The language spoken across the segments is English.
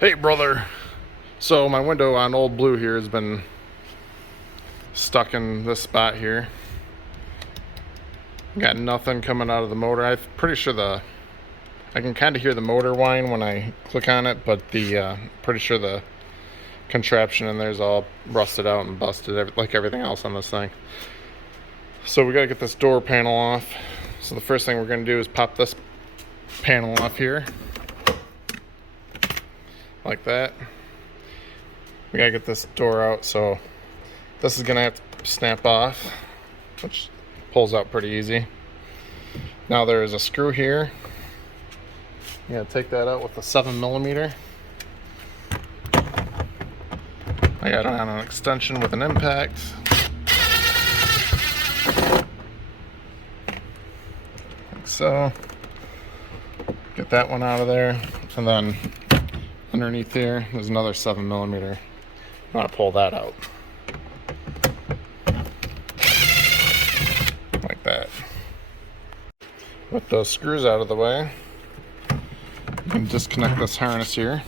Hey brother, so my window on Old Blue here has been stuck in this spot here. Got nothing coming out of the motor. I'm pretty sure I can kind of hear the motor whine when I click on it, but pretty sure the contraption in there is all rusted out and busted like everything else on this thing. So we gotta get this door panel off. So the first thing we're gonna do is pop this panel off here. Like that. We gotta get this door out, so this is gonna have to snap off, which pulls out pretty easy. Now there is a screw here. You gotta take that out with a 7mm. I got it on an extension with an impact. Like so. Get that one out of there, and then underneath here, there's another 7mm. I want to pull that out. Like that. With those screws out of the way, you can disconnect this harness here.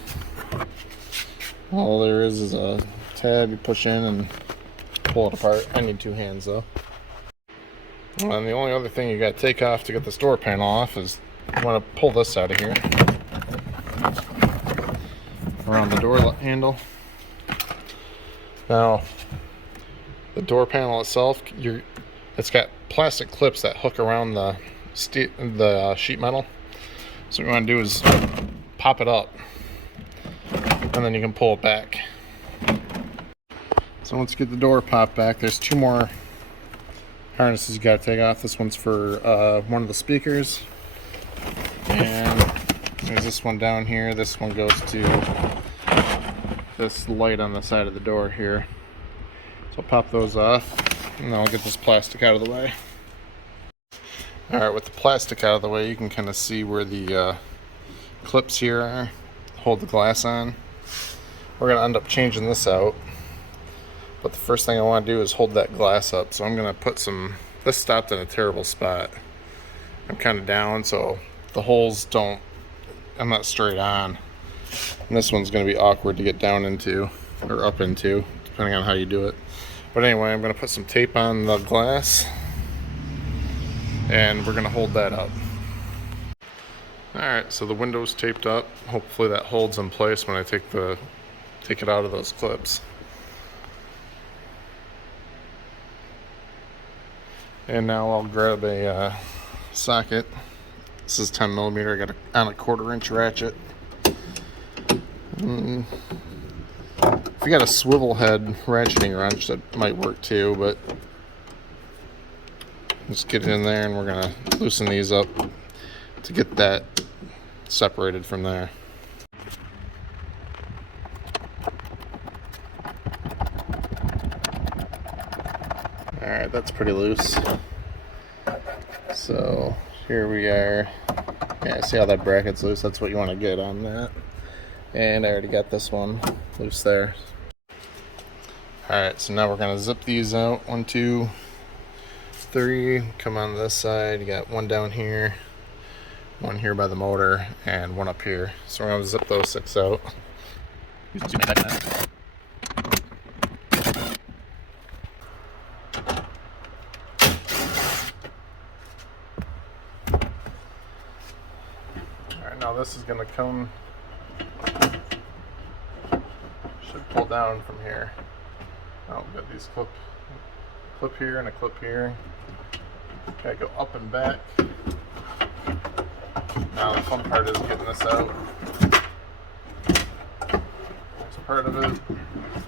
All there is a tab you push in and pull it apart. I need two hands though. And the only other thing you got to take off to get this door panel off is you want to pull this out of here. Around the door handle. Now, the door panel itself, it's got plastic clips that hook around the sheet metal. So what you want to do is pop it up, and then you can pull it back. So once you get the door popped back, there's two more harnesses you got to take off. This one's for one of the speakers, and there's this one down here. This one goes to this light on the side of the door here. So I'll pop those off, and then I'll get this plastic out of the way. Alright, with the plastic out of the way, you can kind of see where the clips here are, hold the glass on. We're going to end up changing this out, but the first thing I want to do is hold that glass up. So I'm going to put this stopped in a terrible spot. I'm kind of down, so the holes I'm not straight on. And this one's going to be awkward to get down into, or up into, depending on how you do it. But anyway, I'm going to put some tape on the glass, and we're going to hold that up. Alright, so the window's taped up. Hopefully that holds in place when I take it out of those clips. And now I'll grab a socket. This is 10mm. I got on a 1/4" ratchet. If you got a swivel head ratcheting wrench, that might work too, but just get it in there, and we're gonna loosen these up to get that separated from there. Alright, that's pretty loose. So here we are. Yeah, see how that bracket's loose? That's what you want to get on that. And I already got this one loose there. Alright, so now we're going to zip these out. 1, 2, 3. Come on this side. You got one down here, one here by the motor, and one up here. So we're going to zip those 6 out. Alright, now this is going to come, should pull down from here. Oh, we've got these clip here and a clip here. Gotta go up and back. Now the fun part is getting this out. That's part of it.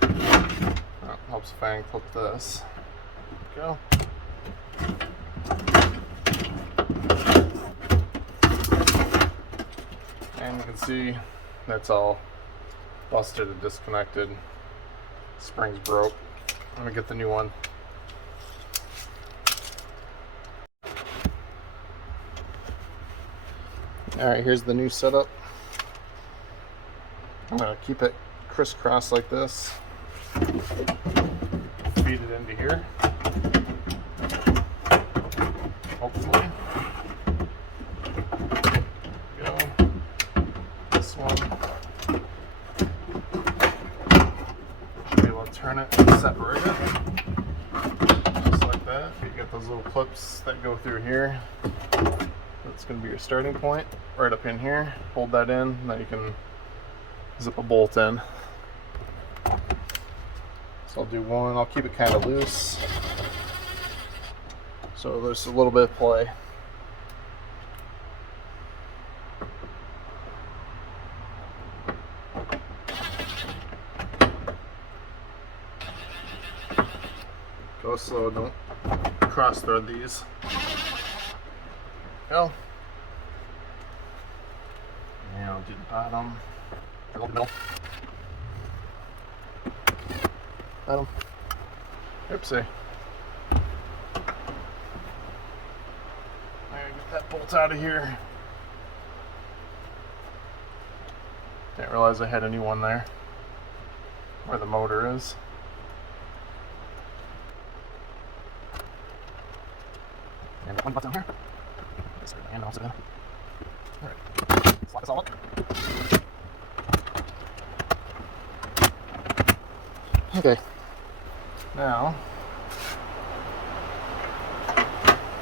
Oh, helps if I unclip this. There we go. And you can see that's all busted and disconnected. Springs broke. I'm gonna get the new one. Alright, here's the new setup. I'm gonna keep it crisscross like this. Feed it into here. Hopefully. There we go. This one. turn it and separate it. Just like that. You get those little clips that go through here. That's going to be your starting point, right up in here. Hold that in, now you can zip a bolt in. So I'll do one, I'll keep it kind of loose. So there's a little bit of play. Go slow, don't cross thread these. Go. And I'll do the bottom. Go to the middle. Bottom. Oopsie. I gotta get that bolt out of here. Didn't realize I had a new one there. Where the motor is. And one button here. This and also. Alright. Slide this all up. Okay. Now,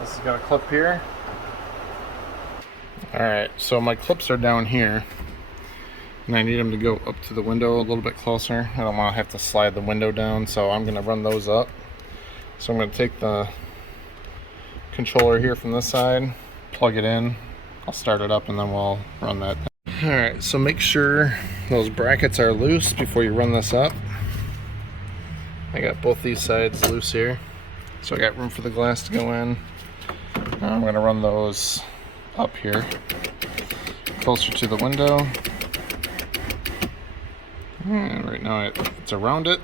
this has got a clip here. Alright, so my clips are down here. And I need them to go up to the window a little bit closer. I don't want to have to slide the window down, so I'm going to run those up. So I'm going to take the controller here from this side, plug it in, I'll start it up and then we'll run that down. Alright, so make sure those brackets are loose before you run this up. I got both these sides loose here, so I got room for the glass to go in. Now I'm going to run those up here, closer to the window. And right now it's around it.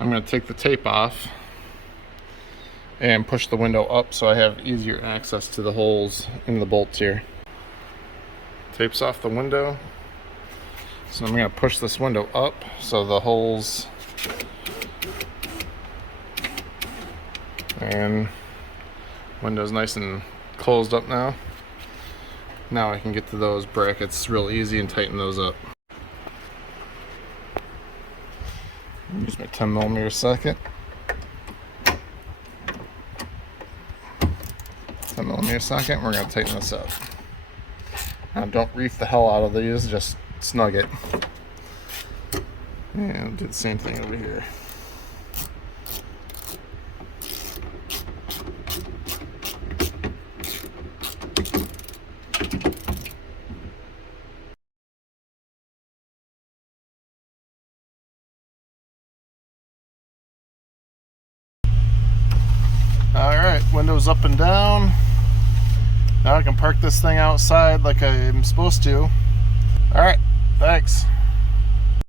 I'm going to take the tape off and push the window up so I have easier access to the holes in the bolts here. Tape's off the window. So I'm going to push this window up so the holes and window's nice and closed up now. Now I can get to those brackets real easy and tighten those up. Use my 10mm socket. 10mm socket, we're going to tighten this up. Now don't reef the hell out of these, just snug it. And do the same thing over here. Alright, windows up and down. Now I can park this thing outside like I'm supposed to. Alright, thanks.